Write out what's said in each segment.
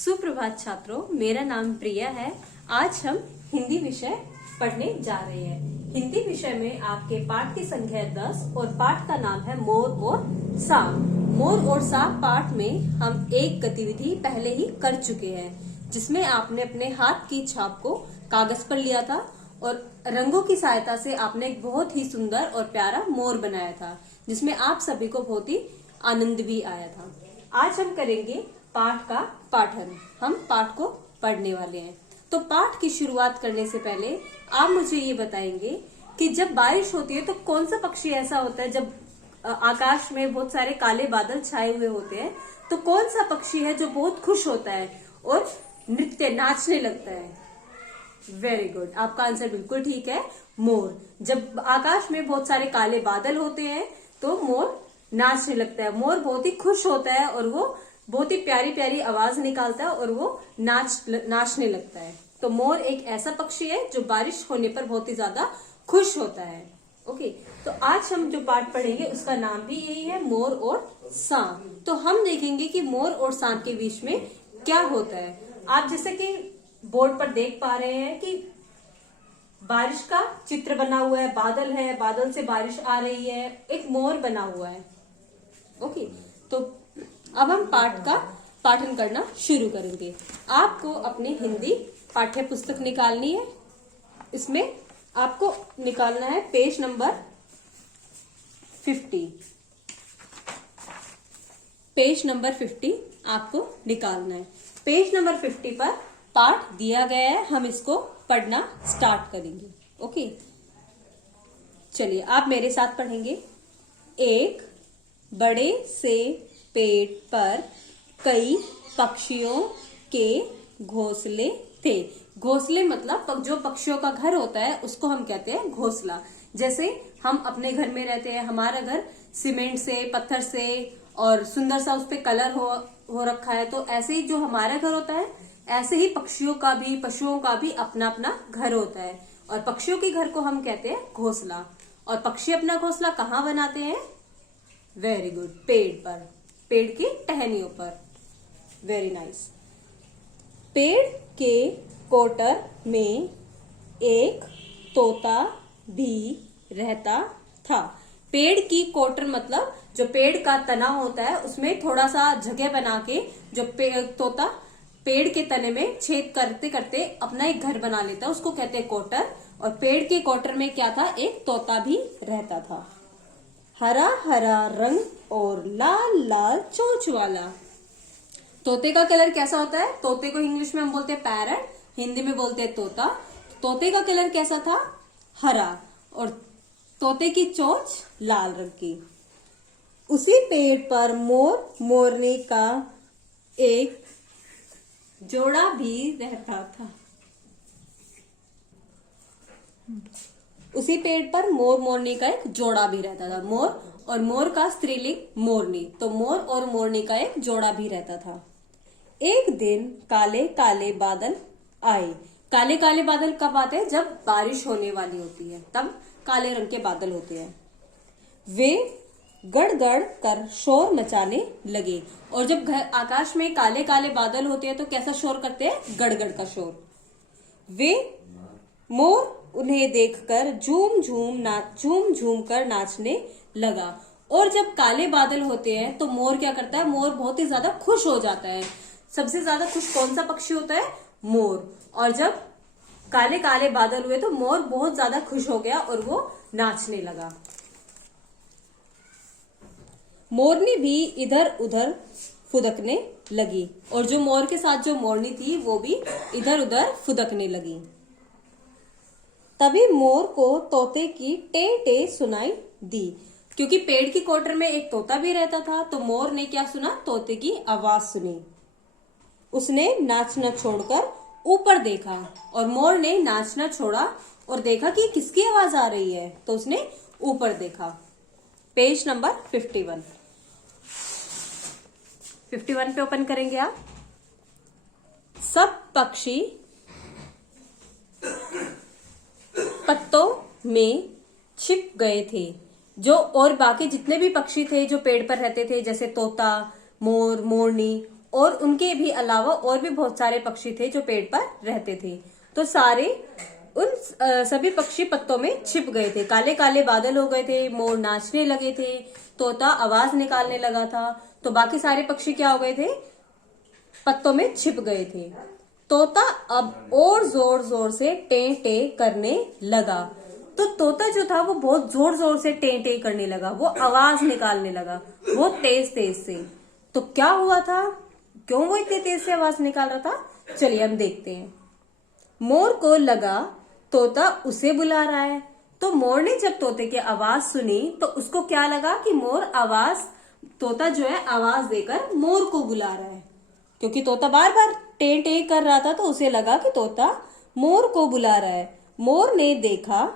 सुप्रभात छात्रों, मेरा नाम प्रिया है। आज हम हिंदी विषय पढ़ने जा रहे हैं। हिंदी विषय में आपके पाठ की संख्या 10 और पाठ का नाम है मोर और सांप। मोर और सांप पाठ में हम एक गतिविधि पहले ही कर चुके हैं, जिसमें आपने अपने हाथ की छाप को कागज पर लिया था और रंगों की सहायता से आपने एक बहुत ही सुंदर और प्यारा मोर बनाया था, जिसमें आप सभी को बहुत ही आनंद भी आया था। आज हम करेंगे पाठ का पाठन। हम पाठ को पढ़ने वाले हैं। तो पाठ की शुरुआत करने से पहले आप मुझे ये बताएंगे कि जब बारिश होती है तो कौन सा पक्षी ऐसा होता है, जब आकाश में बहुत सारे काले बादल छाए हुए होते हैं, तो कौन सा पक्षी है जो बहुत खुश होता है और नृत्य नाचने लगता है? वेरी गुड, आपका आंसर बिल्कुल ठीक है, मोर। जब आकाश में बहुत सारे काले बादल होते हैं तो मोर नाचने लगता है। मोर बहुत ही खुश होता है और वो बहुत ही प्यारी प्यारी आवाज निकालता है और वो नाचने लगता है। तो मोर एक ऐसा पक्षी है जो बारिश होने पर बहुत ही ज्यादा खुश होता है। ओके, तो आज हम जो पाठ पढ़ेंगे उसका नाम भी यही है, मोर और सांप। तो हम देखेंगे कि मोर और सांप के बीच में क्या होता है। आप जैसे कि बोर्ड पर देख पा रहे हैं कि बारिश का चित्र बना हुआ है, बादल है, बादल से बारिश आ रही है, एक मोर बना हुआ है। ओके, तो अब हम पाठ का पाठन करना शुरू करेंगे। आपको अपनी हिंदी पाठ्य पुस्तक निकालनी है। इसमें आपको निकालना है पेज नंबर 50। पेज नंबर 50 आपको निकालना है। पेज नंबर 50 पर पाठ दिया गया है, हम इसको पढ़ना स्टार्ट करेंगे। ओके, चलिए आप मेरे साथ पढ़ेंगे। एक बड़े से पेड़ पर कई पक्षियों के घोंसले थे। घोंसले मतलब जो पक्षियों का घर होता है उसको हम कहते हैं घोंसला। जैसे हम अपने घर में रहते हैं, हमारा घर सीमेंट से, पत्थर से और सुंदर सा उस पे कलर हो रखा है, तो ऐसे ही जो हमारा घर होता है, ऐसे ही पक्षियों का भी, पशुओं का भी अपना अपना घर होता है। और पक्षियों के घर को हम कहते हैं घोंसला। और पक्षी अपना घोंसला कहाँ बनाते हैं? वेरी गुड, पेड़ पर, पेड़ की टहनियों पर। Very nice. पेड़ के कोटर में एक तोता भी रहता था। पेड़ की कोटर मतलब जो पेड़ का तना होता है उसमें थोड़ा सा जगह बना के जो तोता पेड़ के तने में छेद करते करते अपना एक घर बना लेता है, उसको कहते हैं कोटर। और पेड़ के कोटर में क्या था? एक तोता भी रहता था। हरा हरा रंग और लाल लाल चोंच वाला। तोते का कलर कैसा होता है? तोते को इंग्लिश में हम बोलते हैं पैरट, हिंदी में बोलते हैं तोता। तोते का कलर कैसा था? हरा, और तोते की चोंच लाल रंग की। उसी पेड़ पर मोरनी का एक जोड़ा भी रहता था। उसी पेड़ पर मोरनी का एक जोड़ा भी रहता था। मोर और मोर का स्त्रीलिंग मोरनी, तो मोर और मोरनी का एक जोड़ा भी रहता था। एक दिन काले काले बादल आए। काले काले बादल कब आते हैं? जब बारिश होने वाली होती है, तब काले रंग के बादल होते हैं। वे गड़गड़ कर शोर मचाने लगे। और जब आकाश में काले काले बादल होते हैं तो कैसा शोर करते हैं? गड़गड़ का शोर। वे मोर उन्हें देखकर झूम झूम कर नाचने लगा। और जब काले बादल होते हैं तो मोर क्या करता है? मोर बहुत ही ज्यादा खुश हो जाता है। सबसे ज्यादा खुश कौन सा पक्षी होता है? मोर। और जब काले काले बादल हुए तो मोर बहुत ज्यादा खुश हो गया और वो नाचने लगा। मोरनी भी इधर उधर फुदकने लगी, और जो मोर के साथ जो मोरनी थी वो भी इधर उधर फुदकने लगी। तभी मोर को तोते की टे टे सुनाई दी। क्योंकि पेड़ की कोटर में एक तोता भी रहता था, तो मोर ने क्या सुना? तोते की आवाज सुनी। उसने नाचना छोड़कर ऊपर देखा, और मोर ने नाचना छोड़ा और देखा कि किसकी आवाज आ रही है, तो उसने ऊपर देखा। पेज नंबर 51 पे ओपन करेंगे आप। सब पक्षी पत्तों में छिप गए थे। जो और बाकी जितने भी पक्षी थे जो पेड़ पर रहते थे, जैसे तोता, मोर, मोरनी, और उनके भी अलावा और भी बहुत सारे पक्षी थे जो पेड़ पर रहते थे। तो सारे सभी पक्षी पत्तों में छिप गए थे, काले काले बादल हो गए थे, मोर नाचने लगे थे, तोता आवाज निकालने लगा था। तो बाकी सारे पक्षी क्या हो गए थे, पत्तों में छिप गए थे। तोता अब और जोर जोर से टे टे करने लगा। तो तोता जो था वो बहुत जोर जोर से टे टे करने लगा, वो आवाज निकालने लगा बहुत तेज तेज से। तो क्या हुआ था, क्यों वो इतने तेज से आवाज निकाल रहा था, चलिए हम देखते हैं। मोर को लगा तोता उसे बुला रहा है। तो मोर ने जब तोते की आवाज सुनी तो उसको क्या लगा कि तोता जो है आवाज देकर मोर को बुला रहा है, क्योंकि तोता बार बार टे टे कर रहा था। तो उसे लगा कि तोता मोर को बुला रहा है। मोर ने देखा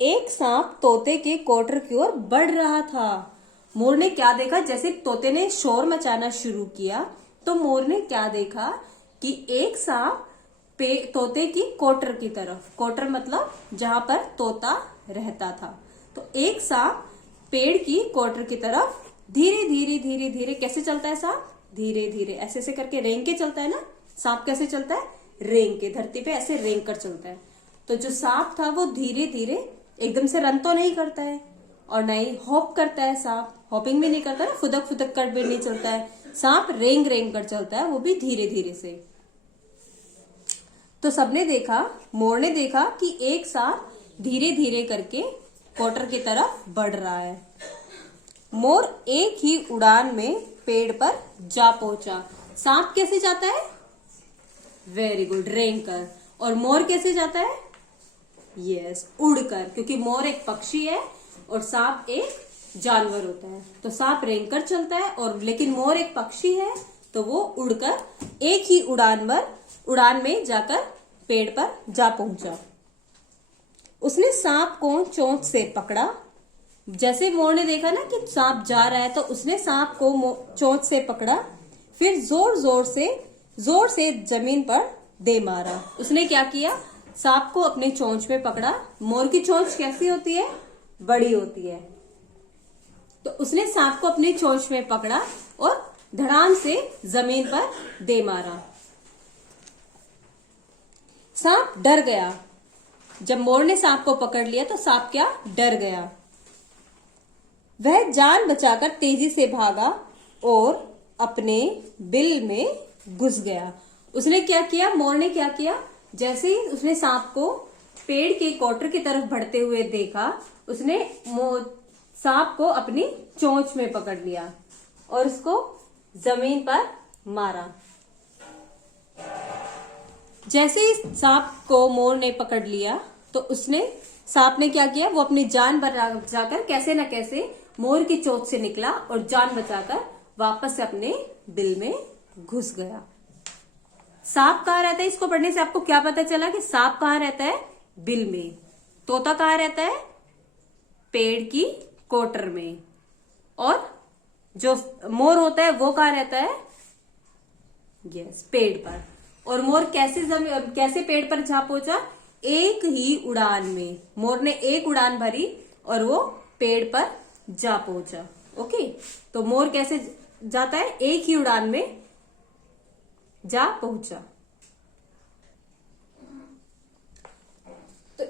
एक सांप तोते के क्वार्टर की ओर बढ़ रहा था। मोर ने क्या देखा, जैसे तोते ने शोर मचाना शुरू किया तो मोर ने क्या देखा कि एक सांप तोते की क्वार्टर की तरफ, क्वार्टर मतलब जहां पर तोता रहता था, तो एक सांप पेड़ की क्वार्टर की तरफ धीरे धीरे धीरे धीरे, कैसे चलता है सांप, धीरे धीरे ऐसे ऐसे करके रेंग के चलता है ना। सांप कैसे चलता है, रेंग के, धरती पे ऐसे रेंग कर चलता है। तो जो सांप था वो धीरे धीरे, एकदम से रन तो नहीं करता है और ना ही हॉप करता है, सांप हॉपिंग भी नहीं करता है, फुदक फुदक कर भी नहीं चलता है, सांप रेंग रेंग कर चलता है, वो भी धीरे धीरे से। तो सबने देखा, मोर ने देखा कि एक सांप धीरे धीरे करके क्वार्टर की तरफ बढ़ रहा है। मोर एक ही उड़ान में पेड़ पर जा पहुंचा। सांप कैसे जाता है, वेरी गुड, रेंग कर। और मोर कैसे जाता है, यस, उड़कर, क्योंकि मोर एक पक्षी है और सांप एक जानवर होता है। तो सांप रेंग कर चलता है और लेकिन मोर एक पक्षी है तो वो उड़कर एक ही उड़ान में जाकर पेड़ पर जा पहुंचा। उसने सांप को चोंच से पकड़ा। जैसे मोर ने देखा ना कि सांप जा रहा है तो उसने सांप को चोंच से पकड़ा, फिर जोर से जमीन पर दे मारा। उसने क्या किया, सांप को अपने चोंच में पकड़ा। मोर की चोंच कैसी होती है, बड़ी होती है। तो उसने सांप को अपने चोंच में पकड़ा और धड़ाम से जमीन पर दे मारा। सांप डर गया। जब मोर ने सांप को पकड़ लिया तो सांप क्या, डर गया। वह जान बचाकर तेजी से भागा और अपने बिल में घुस गया। उसने क्या किया, मोर ने क्या किया, जैसे ही उसने सांप को पेड़ के क्वार्टर की तरफ बढ़ते हुए देखा, उसने सांप को अपनी चोंच में पकड़ लिया और उसको जमीन पर मारा। जैसे ही सांप को मोर ने पकड़ लिया तो सांप ने क्या किया, वो अपनी जान बचाकर कैसे न कैसे मोर की चोंच से निकला और जान बचाकर वापस से अपने बिल में घुस गया। सांप कहाँ रहता है, इसको पढ़ने से आपको क्या पता चला कि सांप कहाँ रहता है, बिल में। तोता कहाँ रहता है, पेड़ की क्वार्टर में। और जो मोर होता है वो कहाँ रहता है, यस, पेड़ पर। और मोर कैसे पेड़ पर जा पहुंचा, एक ही उड़ान में। मोर ने एक उड़ान भरी और वो पेड़ पर जा पहुंचा। ओके, तो मोर कैसे जाता है, एक ही उड़ान में जा पहुंचा। तो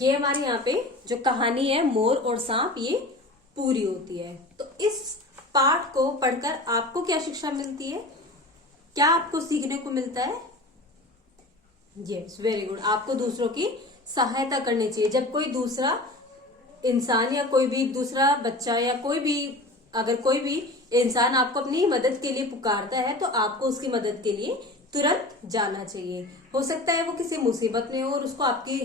ये हमारी यहाँ पे जो कहानी है मोर और सांप, ये पूरी होती है। तो इस पाठ को पढ़कर आपको क्या शिक्षा मिलती है, क्या आपको सीखने को मिलता है, यस, वेरी गुड, आपको दूसरों की सहायता करनी चाहिए। जब कोई दूसरा इंसान या कोई भी दूसरा बच्चा या कोई भी इंसान आपको अपनी मदद के लिए पुकारता है तो आपको उसकी मदद के लिए तुरंत जाना चाहिए। हो सकता है वो किसी मुसीबत में हो और उसको आपकी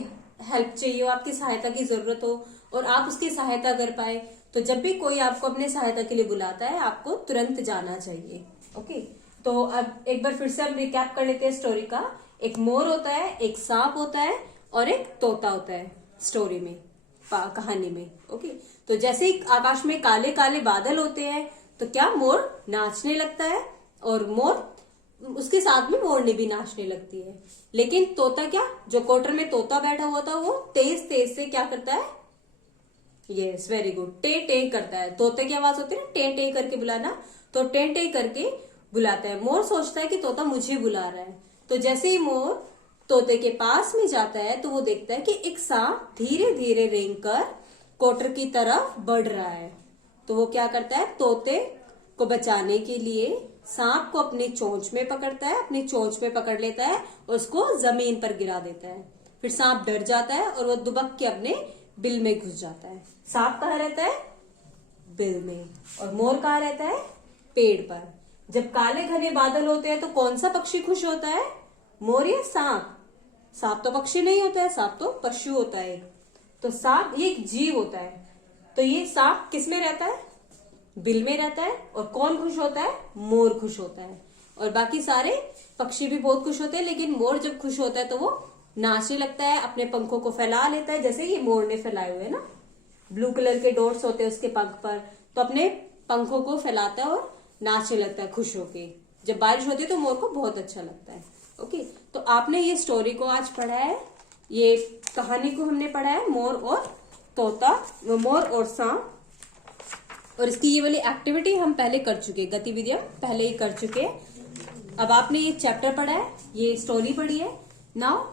हेल्प चाहिए हो, आपकी सहायता की जरूरत हो और आप उसकी सहायता कर पाए। तो जब भी कोई आपको अपने सहायता के लिए बुलाता है आपको तुरंत जाना चाहिए। ओके, तो अब एक बार फिर से हम रिकैप कर लेते हैं स्टोरी का। एक मोर होता है, एक सांप होता है और एक तोता होता है स्टोरी में, कहानी में। ओके, तो जैसे ही आकाश में काले काले बादल होते हैं तो क्या मोर नाचने लगता है और उसके साथ में मोरनी भी नाचने लगती है। लेकिन तोता क्या, जो क्वार्टर में तोता बैठा हुआ था वो तेज तेज से क्या करता है, यस, वेरी गुड, टे टे करता है। तोते की आवाज होती है ना, टे टे करके बुलाना, तो टे टे करके बुलाता है। मोर सोचता है कि तोता मुझे बुला रहा है। तो जैसे ही मोर तोते के पास में जाता है तो वो देखता है कि एक सांप धीरे धीरे रेंगकर कोटर की तरफ बढ़ रहा है। तो वो क्या करता है, तोते को बचाने के लिए सांप को अपनी चोंच में पकड़ता है, अपनी चोंच में पकड़ लेता है और उसको जमीन पर गिरा देता है। फिर सांप डर जाता है और वो दुबक के अपने बिल में घुस जाता है। सांप कहाँ रहता है, बिल में, और मोर कहाँ रहता है, पेड़ पर। जब काले घने बादल होते हैं तो कौन सा पक्षी खुश होता है, मोर या सांप? सांप तो पक्षी नहीं होता है, सांप तो पशु होता है। तो सांप ये एक जीव होता है। तो ये सांप किस में रहता है, बिल में रहता है। और कौन खुश होता है, मोर खुश होता है। और बाकी सारे पक्षी भी बहुत खुश होते हैं, लेकिन मोर जब खुश होता है तो वो नाचने लगता है, अपने पंखों को फैला लेता है, जैसे ये मोर ने फैलाए हुए हैं ना, ब्लू कलर के डॉट्स होते हैं उसके पंख पर। तो अपने पंखों को फैलाता है और नाचने लगता है खुश होके। जब बारिश होती है तो मोर को बहुत अच्छा लगता है। ओके, तो आपने ये स्टोरी को आज पढ़ा है, ये कहानी को हमने पढ़ा है, मोर और तोता, मोर और सांप। और इसकी ये वाली एक्टिविटी हम पहले कर चुके, गतिविधियां पहले ही कर चुके। अब आपने ये चैप्टर पढ़ा है, ये स्टोरी पढ़ी है। Now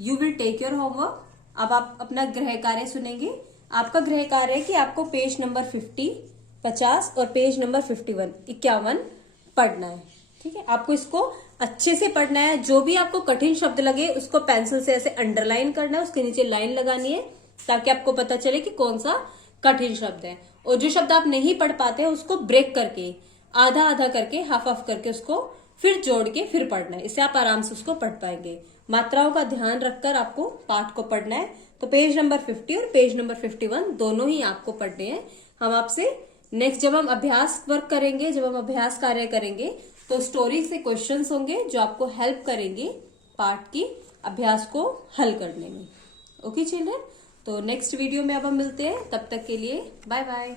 you will take your homework. अब आप अपना गृह कार्य सुनेंगे। आपका गृह कार्य है कि आपको पेज नंबर 50 और पेज नंबर 51 पढ़ना है। ठीक है, आपको इसको अच्छे से पढ़ना है। जो भी आपको कठिन शब्द लगे उसको पेंसिल से ऐसे अंडरलाइन करना है, उसके नीचे लाइन लगानी है, ताकि आपको पता चले कि कौन सा कठिन शब्द है। और जो शब्द आप नहीं पढ़ पाते हैं उसको ब्रेक करके, आधा आधा करके, हाफ करके उसको फिर जोड़ के फिर पढ़ना है। इससे आप आराम से उसको पढ़ पाएंगे। मात्राओं का ध्यान रखकर आपको पाठ को पढ़ना है। तो पेज नंबर 50 और पेज नंबर 51 दोनों ही आपको पढ़ने हैं। हम आपसे नेक्स्ट जब हम अभ्यास वर्क करेंगे, जब हम अभ्यास कार्य करेंगे, तो स्टोरी से क्वेश्चंस होंगे जो आपको हेल्प करेंगे पाठ की अभ्यास को हल करने में। ओके चिल्ड्रन, तो नेक्स्ट वीडियो में अब हम मिलते हैं। तब तक के लिए बाय बाय।